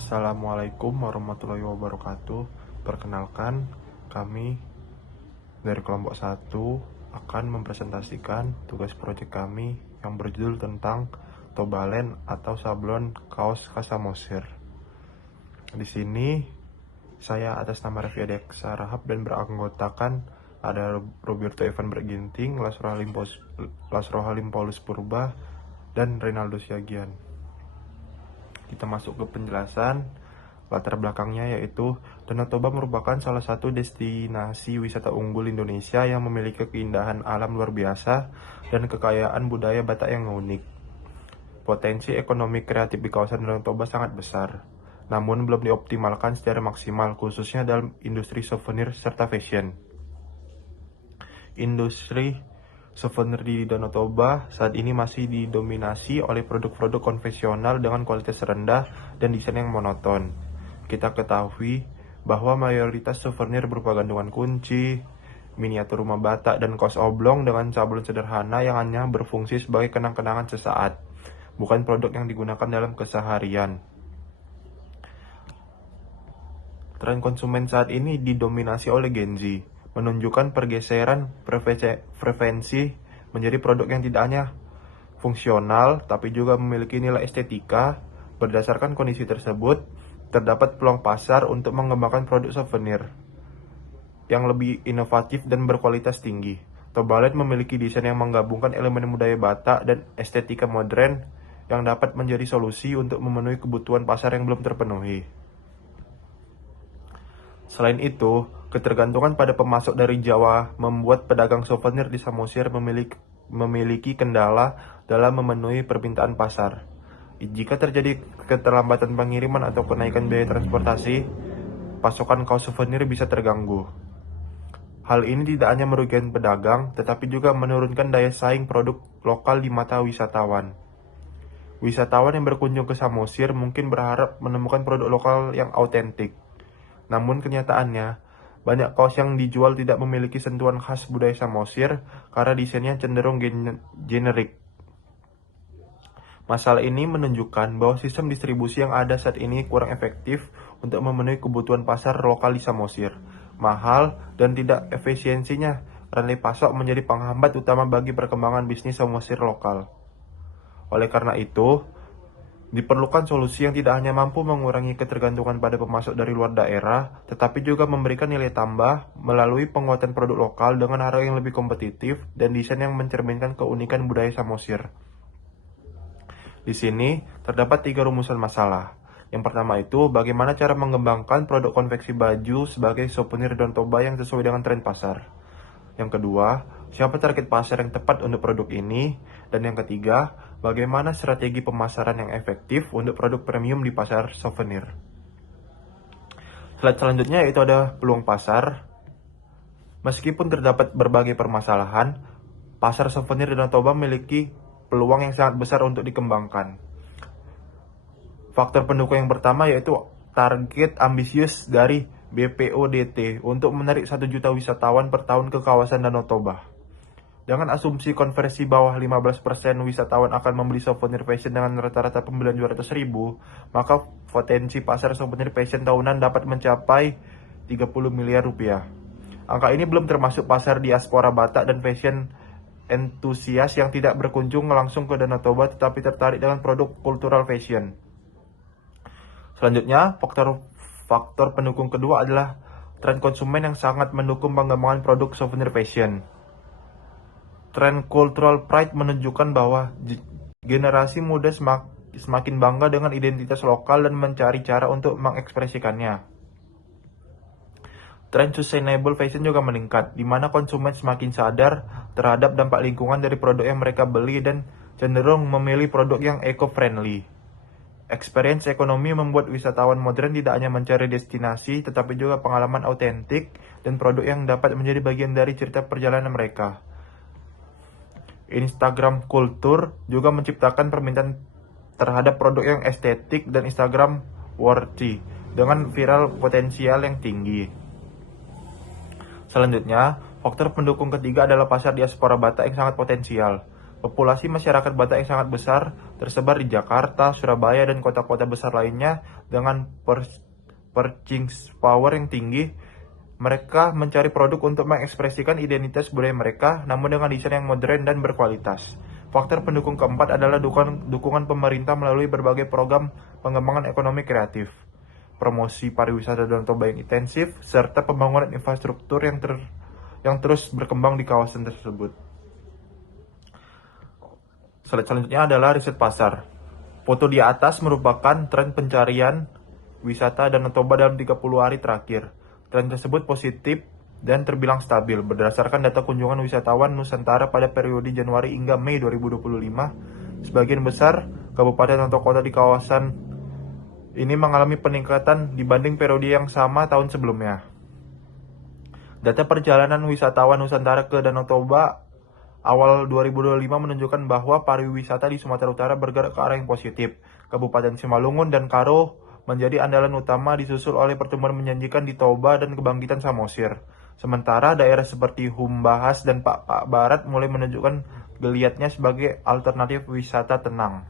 Assalamualaikum warahmatullahi wabarakatuh. Perkenalkan, kami dari kelompok 1 akan mempresentasikan tugas proyek kami yang berjudul tentang Tobalen atau sablon kaos khas Samosir. Di sini saya atas nama Raffi Adeksa Rahab dan beranggotakan ada Roberto Evan Berginting, Lasro Halim Paulus Purba, dan Reynaldo Siagian. Kita masuk ke penjelasan. Latar belakangnya yaitu Danau Toba merupakan salah satu destinasi wisata unggul Indonesia yang memiliki keindahan alam luar biasa dan kekayaan budaya Batak yang unik. Potensi ekonomi kreatif di kawasan Danau Toba sangat besar, namun belum dioptimalkan secara maksimal, khususnya dalam industri souvenir serta fashion. Industri souvenir di Danau Toba saat ini masih didominasi oleh produk-produk konvensional dengan kualitas rendah dan desain yang monoton. Kita ketahui bahwa mayoritas souvenir berupa gantungan kunci, miniatur rumah Batak, dan kaos oblong dengan sablon sederhana yang hanya berfungsi sebagai kenang-kenangan sesaat, bukan produk yang digunakan dalam keseharian. Tren konsumen saat ini didominasi oleh Gen Z, menunjukkan pergeseran preferensi menjadi produk yang tidak hanya fungsional, tapi juga memiliki nilai estetika. Berdasarkan kondisi tersebut, terdapat peluang pasar untuk mengembangkan produk souvenir yang lebih inovatif dan berkualitas tinggi. Tobalen memiliki desain yang menggabungkan elemen budaya Batak dan estetika modern yang dapat menjadi solusi untuk memenuhi kebutuhan pasar yang belum terpenuhi. Selain itu, ketergantungan pada pemasok dari Jawa membuat pedagang souvenir di Samosir memiliki kendala dalam memenuhi permintaan pasar. Jika terjadi keterlambatan pengiriman atau kenaikan biaya transportasi, pasokan kaos souvenir bisa terganggu. Hal ini tidak hanya merugikan pedagang, tetapi juga menurunkan daya saing produk lokal di mata wisatawan. Wisatawan yang berkunjung ke Samosir mungkin berharap menemukan produk lokal yang autentik. Namun kenyataannya, banyak kaos yang dijual tidak memiliki sentuhan khas budaya Samosir karena desainnya cenderung generik. Masalah ini menunjukkan bahwa sistem distribusi yang ada saat ini kurang efektif untuk memenuhi kebutuhan pasar lokal di Samosir. Mahal dan tidak efisiensinya rantai pasok menjadi penghambat utama bagi perkembangan bisnis Samosir lokal. Oleh karena itu, diperlukan solusi yang tidak hanya mampu mengurangi ketergantungan pada pemasok dari luar daerah, tetapi juga memberikan nilai tambah melalui penguatan produk lokal dengan harga yang lebih kompetitif dan desain yang mencerminkan keunikan budaya Samosir. Di sini terdapat 3 rumusan masalah. Yang pertama itu, bagaimana cara mengembangkan produk konveksi baju sebagai souvenir Danau Toba yang sesuai dengan tren pasar. Yang kedua, siapa target pasar yang tepat untuk produk ini. Dan yang ketiga, bagaimana strategi pemasaran yang efektif untuk produk premium di pasar souvenir. Slide selanjutnya yaitu ada peluang pasar. Meskipun terdapat berbagai permasalahan, pasar souvenir Danau Toba memiliki peluang yang sangat besar untuk dikembangkan. Faktor pendukung yang pertama yaitu target ambisius dari BPODT untuk menarik 1 juta wisatawan per tahun ke kawasan Danau Toba. Dengan asumsi konversi bawah 15% wisatawan akan membeli souvenir fashion dengan rata-rata pembelian 200.000, maka potensi pasar souvenir fashion tahunan dapat mencapai 30 miliar rupiah. Angka ini belum termasuk pasar diaspora Batak dan fashion entusias yang tidak berkunjung langsung ke Danau Toba tetapi tertarik dengan produk cultural fashion. Selanjutnya, faktor pendukung kedua adalah tren konsumen yang sangat mendukung pengembangan produk souvenir fashion. Tren cultural pride menunjukkan bahwa generasi muda semakin bangga dengan identitas lokal dan mencari cara untuk mengekspresikannya. Tren sustainable fashion juga meningkat, di mana konsumen semakin sadar terhadap dampak lingkungan dari produk yang mereka beli dan cenderung memilih produk yang eco-friendly. Experience ekonomi membuat wisatawan modern tidak hanya mencari destinasi, tetapi juga pengalaman autentik dan produk yang dapat menjadi bagian dari cerita perjalanan mereka. Instagram kultur juga menciptakan permintaan terhadap produk yang estetik dan Instagram worthy dengan viral potensial yang tinggi. Selanjutnya, faktor pendukung ketiga adalah pasar diaspora Batak yang sangat potensial. Populasi masyarakat Batak yang sangat besar tersebar di Jakarta, Surabaya, dan kota-kota besar lainnya dengan purchasing power yang tinggi. Mereka mencari produk untuk mengekspresikan identitas budaya mereka, namun dengan desain yang modern dan berkualitas. Faktor pendukung keempat adalah dukungan pemerintah melalui berbagai program pengembangan ekonomi kreatif, promosi pariwisata dan Toba yang intensif, serta pembangunan infrastruktur yang terus berkembang di kawasan tersebut. Slide selanjutnya adalah riset pasar. Foto di atas merupakan tren pencarian wisata Danau Toba dalam 30 hari terakhir. Tren tersebut positif dan terbilang stabil berdasarkan data kunjungan wisatawan Nusantara pada periode Januari hingga Mei 2025. Sebagian besar kabupaten atau kota di kawasan ini mengalami peningkatan dibanding periode yang sama tahun sebelumnya. Data perjalanan wisatawan Nusantara ke Danau Toba awal 2025 menunjukkan bahwa pariwisata di Sumatera Utara bergerak ke arah yang positif. Kabupaten Simalungun dan Karo menjadi andalan utama, disusul oleh pertumbuhan menjanjikan di Toba dan kebangkitan Samosir. Sementara daerah seperti Humbahas dan Pak Barat mulai menunjukkan geliatnya sebagai alternatif wisata tenang.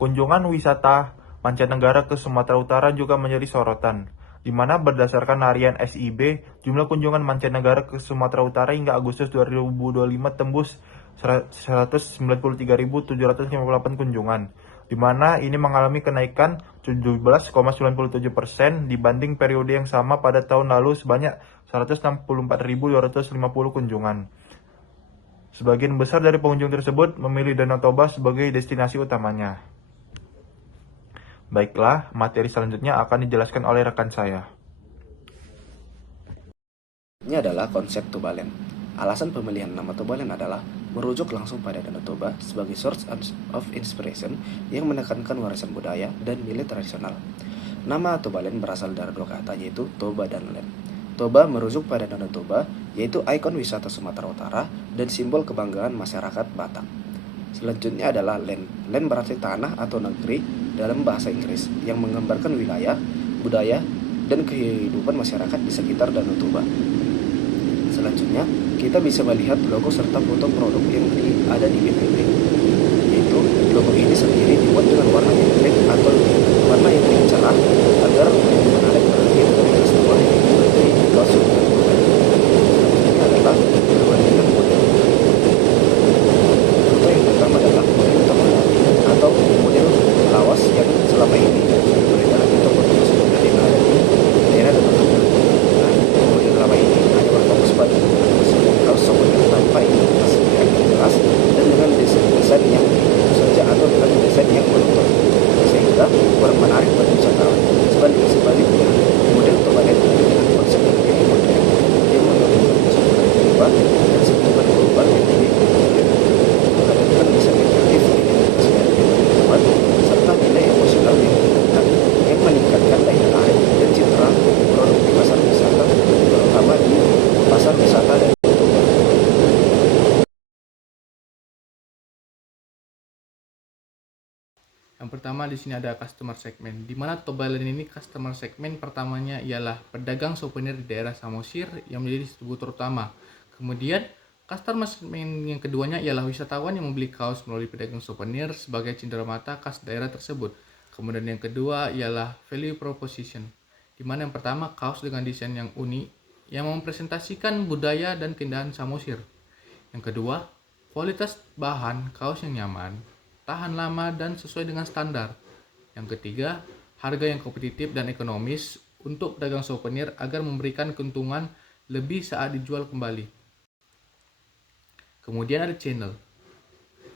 Kunjungan wisata mancanegara ke Sumatera Utara juga menjadi sorotan, di mana berdasarkan harian SIB, jumlah kunjungan mancanegara ke Sumatera Utara hingga Agustus 2025 tembus 193.758 kunjungan, di mana ini mengalami kenaikan 17,97% dibanding periode yang sama pada tahun lalu sebanyak 164.250 kunjungan. Sebagian besar dari pengunjung tersebut memilih Danau Toba sebagai destinasi utamanya. Baiklah, materi selanjutnya akan dijelaskan oleh rekan saya. Ini adalah konsep Tobaland. Alasan pemilihan nama Tobaland adalah merujuk langsung pada Danau Toba sebagai source of inspiration yang menekankan warisan budaya dan nilai tradisional. Nama Tobaland berasal dari dua kata, yaitu Toba dan Land. Toba merujuk pada Danau Toba, yaitu ikon wisata Sumatera Utara dan simbol kebanggaan masyarakat Batak. Selanjutnya adalah Land. Land berarti tanah atau negeri dalam bahasa Inggris yang menggambarkan wilayah, budaya, dan kehidupan masyarakat di sekitar Danau Toba. Selanjutnya, kita bisa melihat logo serta foto produk yang ada di PPT. Yaitu, logo ini sendiri dibuat dengan warna putih atau warna yang lebih cerah agar menarik perhatian dari customer yang mengikuti kaos dan produk. Selanjutnya adalah perbandingan model. Foto yang pertama adalah model Toba atau model lawas yang selama ini beredar atau foto tersebut yang ada di daerah Danau Toba. Nah, model lama ini hanya berfokus pada kaos souvenir tanpa identitas yang jelas dan dengan desain yang tentu saja atau dengan desain yang monoton sehingga kurang menarik bagi wisatawan. Sebaliknya, model Tobaland dengan konsep yang lebih modern yang menggabungkan unsur Toba dan sentuhan global yang lebih menghadirkan desain kreatif, identitas yang kuat, serta nilai emosional yang meningkat yang meningkatkan daya tarik dan citra produk di pasar wisata, terutama di pasar wisata dan Toba. Yang pertama di sini ada customer segment, di mana Tobaland ini customer segment pertamanya ialah pedagang souvenir di daerah Samosir yang menjadi distributor utama. Kemudian customer segment yang keduanya ialah wisatawan yang membeli kaos melalui pedagang souvenir sebagai cenderamata khas daerah tersebut. Kemudian yang kedua ialah value proposition, di mana yang pertama kaos dengan desain yang unik yang mempresentasikan budaya dan keindahan Samosir. Yang kedua, kualitas bahan kaos yang nyaman, tahan lama dan sesuai dengan standar. Yang ketiga, harga yang kompetitif dan ekonomis untuk pedagang souvenir agar memberikan keuntungan lebih saat dijual kembali. Kemudian ada channel.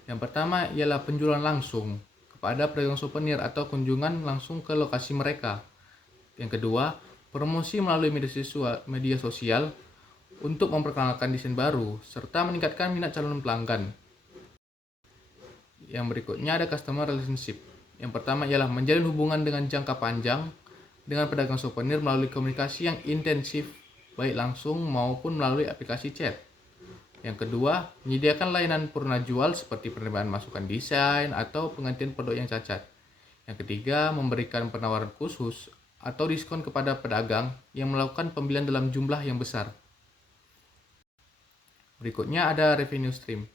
Yang pertama ialah penjualan langsung kepada pedagang souvenir atau kunjungan langsung ke lokasi mereka. Yang kedua, promosi melalui media sosial untuk memperkenalkan desain baru serta meningkatkan minat calon pelanggan. Yang berikutnya ada customer relationship. Yang pertama ialah menjalin hubungan dengan jangka panjang dengan pedagang souvenir melalui komunikasi yang intensif, baik langsung maupun melalui aplikasi chat. Yang kedua, menyediakan layanan purna jual seperti penerimaan masukan desain atau penggantian produk yang cacat. Yang ketiga, memberikan penawaran khusus atau diskon kepada pedagang yang melakukan pembelian dalam jumlah yang besar. Berikutnya ada revenue stream,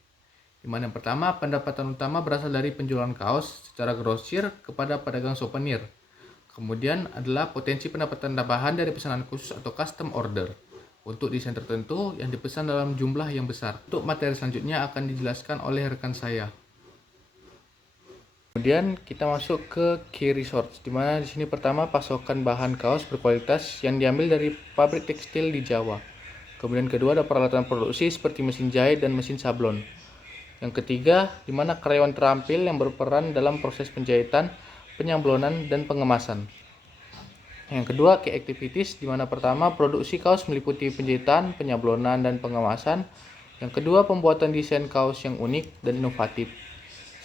di mana yang pertama pendapatan utama berasal dari penjualan kaos secara grosir kepada pedagang souvenir. Kemudian adalah potensi pendapatan tambahan dari pesanan khusus atau custom order untuk desain tertentu yang dipesan dalam jumlah yang besar. Untuk materi selanjutnya akan dijelaskan oleh rekan saya. Kemudian kita masuk ke key resource, di mana di sini pertama pasokan bahan kaos berkualitas yang diambil dari pabrik tekstil di Jawa. Kemudian kedua ada peralatan produksi seperti mesin jahit dan mesin sablon. Yang ketiga, di mana karyawan terampil yang berperan dalam proses penjahitan, penyablonan, dan pengemasan. Yang kedua, key activities, di mana pertama produksi kaos meliputi penjahitan, penyablonan, dan pengemasan. Yang kedua, pembuatan desain kaos yang unik dan inovatif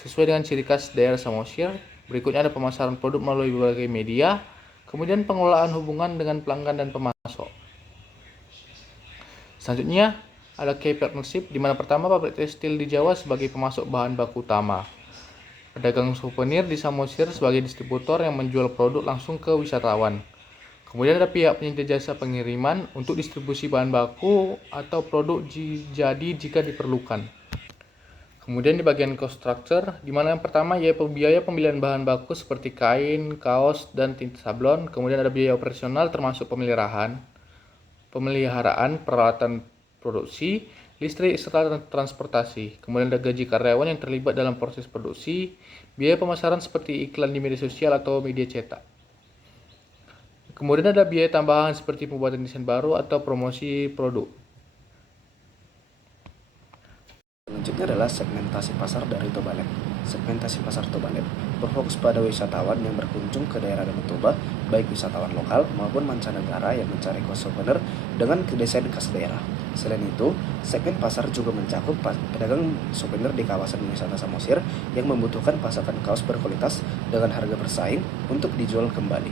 sesuai dengan ciri khas daerah Samosir. Berikutnya ada pemasaran produk melalui berbagai media, kemudian pengelolaan hubungan dengan pelanggan dan pemasok. Selanjutnya ada key partnership, di mana pertama pabrik tekstil di Jawa sebagai pemasok bahan baku utama, pedagang souvenir di Samosir sebagai distributor yang menjual produk langsung ke wisatawan. Kemudian ada pihak penyedia jasa pengiriman untuk distribusi bahan baku atau produk jadi jika diperlukan. Kemudian di bagian cost structure, di mana yang pertama yaitu biaya pembelian bahan baku seperti kain, kaos, dan tinta sablon. Kemudian ada biaya operasional termasuk pemeliharaan, peralatan produksi, listrik, serta transportasi. Kemudian ada gaji karyawan yang terlibat dalam proses produksi, biaya pemasaran seperti iklan di media sosial atau media cetak. Kemudian ada biaya tambahan seperti pembuatan desain baru atau promosi produk. Selanjutnya adalah segmentasi pasar dari Toba Land. Segmentasi pasar Toba Land berfokus pada wisatawan yang berkunjung ke daerah Danau Toba, baik wisatawan lokal maupun mancanegara yang mencari kaos souvenir dengan desain khas daerah. Selain itu, segmen pasar juga mencakup pedagang souvenir di kawasan wisata Samosir yang membutuhkan pasokan kaos berkualitas dengan harga bersaing untuk dijual kembali.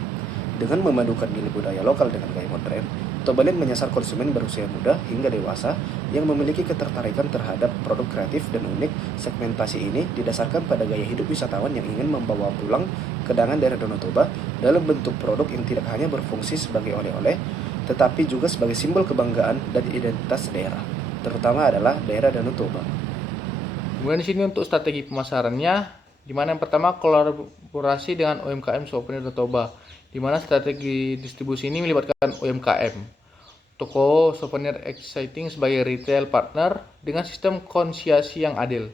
Dengan memadukan nilai budaya lokal dengan gaya modern, Toba Land menyasar konsumen berusia muda hingga dewasa yang memiliki ketertarikan terhadap produk kreatif dan unik. Segmentasi ini didasarkan pada gaya hidup wisatawan yang ingin membawa pulang kenangan daerah Danau Toba dalam bentuk produk yang tidak hanya berfungsi sebagai oleh-oleh, tetapi juga sebagai simbol kebanggaan dan identitas daerah, terutama adalah daerah Danau Toba. Kemudian di sini untuk strategi pemasarannya, di mana yang pertama kolaborasi dengan UMKM souvenir Danau Toba, di mana strategi distribusi ini melibatkan UMKM, toko souvenir exciting sebagai retail partner dengan sistem konsiasi yang adil.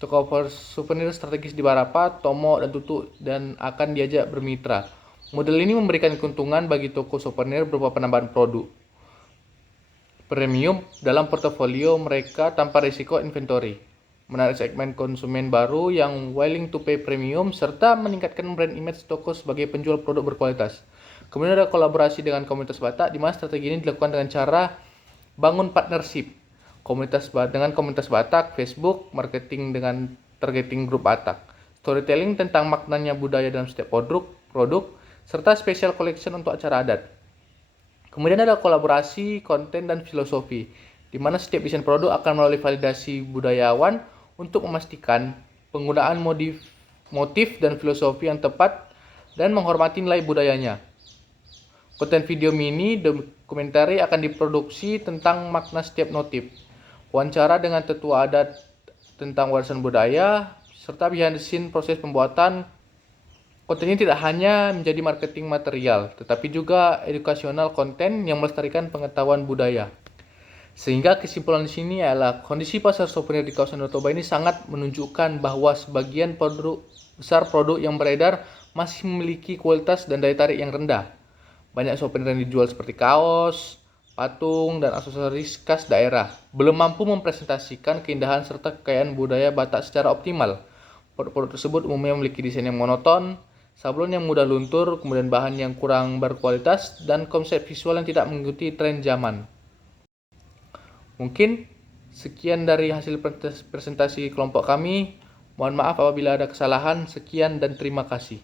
Toko souvenir strategis di Barapa, Tomo, dan Tutu dan akan diajak bermitra. Model ini memberikan keuntungan bagi toko souvenir berupa penambahan produk premium dalam portofolio mereka tanpa risiko inventory, menarik segmen konsumen baru yang willing to pay premium, serta meningkatkan brand image toko sebagai penjual produk berkualitas. Kemudian ada kolaborasi dengan komunitas Batak, di mana strategi ini dilakukan dengan cara bangun partnership dengan komunitas Batak, Facebook, marketing dengan targeting grup Batak, storytelling tentang maknanya budaya dalam setiap produk, serta special collection untuk acara adat. Kemudian ada kolaborasi, konten, dan filosofi, di mana setiap desain produk akan melalui validasi budayawan untuk memastikan penggunaan motif dan filosofi yang tepat dan menghormati nilai budayanya. Konten video mini dokumentari akan diproduksi tentang makna setiap motif, wawancara dengan tetua adat tentang warisan budaya, serta behind the scene proses pembuatan. Konten ini tidak hanya menjadi marketing material, tetapi juga edukasional konten yang melestarikan pengetahuan budaya. Sehingga kesimpulan di sini adalah kondisi pasar souvenir di kawasan Danau Toba ini sangat menunjukkan bahwa sebagian besar produk yang beredar masih memiliki kualitas dan daya tarik yang rendah. Banyak souvenir yang dijual seperti kaos, patung, dan aksesoris khas daerah belum mampu mempresentasikan keindahan serta kekayaan budaya Batak secara optimal. Produk-produk tersebut umumnya memiliki desain yang monoton, sablon yang mudah luntur, kemudian bahan yang kurang berkualitas, dan konsep visual yang tidak mengikuti tren zaman. Mungkin sekian dari hasil presentasi kelompok kami. Mohon maaf apabila ada kesalahan. Sekian dan terima kasih.